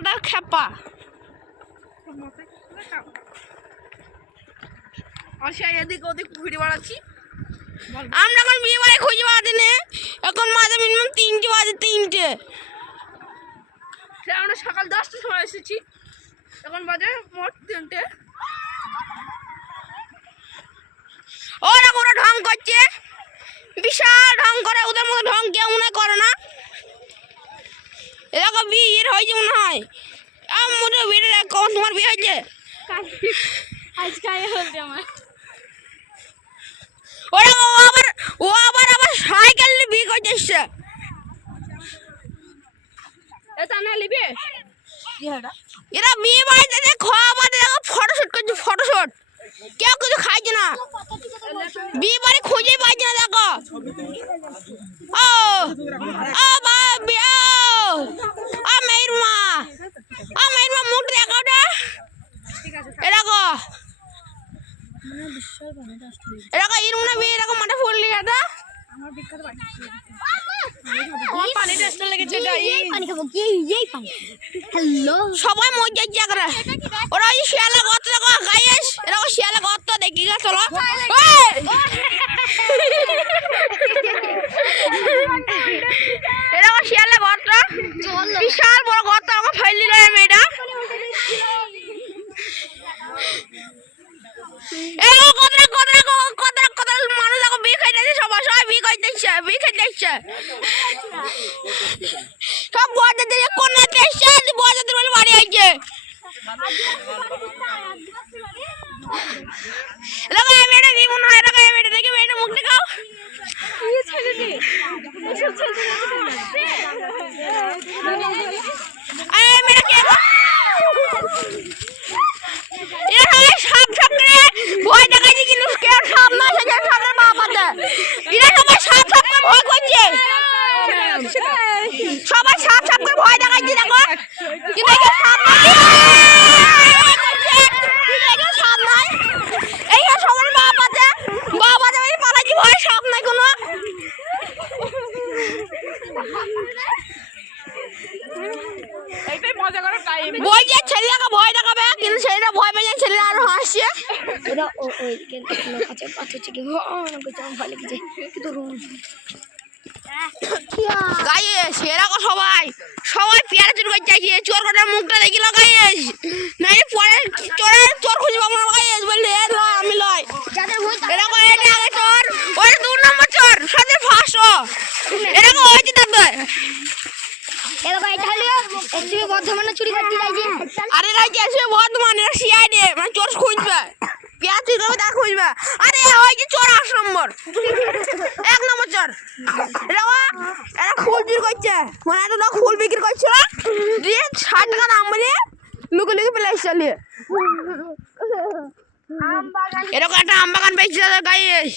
মাথা খেপা এদিক ওদিক ঘুরে বেড়াচ্ছি। আমরা এখন বিয়ে বাড়ি খুঁজে বেড়াতে নে, এখন মাঝে মিনিমাম 3টে বাজে। 3টে আমরা সকাল 10টার সময় এসেছি, এখন বাজে মোট 3টে। ওরা ওরা ঢং করছে, বিশাল ঢং করে, ওদের মতো ঢং কেউ মনে করে না। এরকম বিয়ের হয়েছে মনে হয়। আমার বিয়ে কখন তোমার বিয়ে হয়েছে? ওরা ও আবার সাইকেল নিয়ে বিয়ে করতে এসছে। এরা বিয়ে বাড়িতে খাওয়া বাদে ফটোশুট করছে, ফটোশুট। কেউ কিছু খাইছে না, বিয়ে বাড়ি খুঁজেই পাইছে না। দেখো মেয়ের মা মুখ দেখাওটা, এরকম এরকম ইরমনা বিয়ে এরকম মাঠে ফুল নিয়ে এটা সবাই মজা জায়গা। ওরা ওই শিয়ালা গর্ত গাইস, এরকম শিয়ালা গর্ত দেখি গা। চলো এরকম শিয়ালা গর্ত, বিশাল বড় গর্ত। আমার ফেললি রয়ে মেয়েটা মানুষ এখন বিয়ে খাইতেছে, সবাই বিয়ে খাইতেছে, বিয়ে খাইতেছে। সব বড়দের কন্যাতে এসছে, বড়দের বলে বাড়ি আইছে। মেয়েটা বিয়ে মনে হয়, মেয়েটা দেখে মেয়েটা মুখ দেখাও। সাপ সাপ করে ভয় দেখাচ্ছে, কিন্তু কেউ সাপ না সেটা সাপের বাপ আছে। এরা সবাই সাপ সাপ করে ভয় করছে, সবাই সাপ সাপ করে ভয় দেখাচ্ছে। দেখো কিন্তু সাপ নাই, এই সবার বাপ আছে, বাপ আছে পালাচ্ছি, ভয় সাপ নাই কোনো। বলছে ছেলেকে ভয় দেখাবে, কিন্তু ছেলেটা ভয় পেয়ে যায়, ছেলেরা আরো হাসছে। সেরকম সবাই সবাই পেয়ারা চুরি করতে চাইছে। চোর কটার মুখটা দেখিল গাইস, নাই পরে চোর খুঁজে পাবো না গাইস, বললে আমি লয়। এরকম এটা আগে চোর, ওই 2 নম্বর চোর, সাথে ফাঁসো এরকম হয়েছে। তারপর বর্ধমানে চুরি করতে যাইছে। আরে রাইছে বর্ধমানে সিআইডি মানে চোর খুঁজবে, পেঁয়াজ চুরি করবে তার খুঁজবে। আরে ওই যে চোর 8 নম্বর, 1 নম্বর চোর। এরা ফুল চুরি করছে, মানে এত ফুল বিক্রি করছিল, দিয়ে 60 টাকা দাম বলে লুকে লুকে পেলে চালিয়ে। এরকম একটা আম বাগান পেয়েছিল গাইস।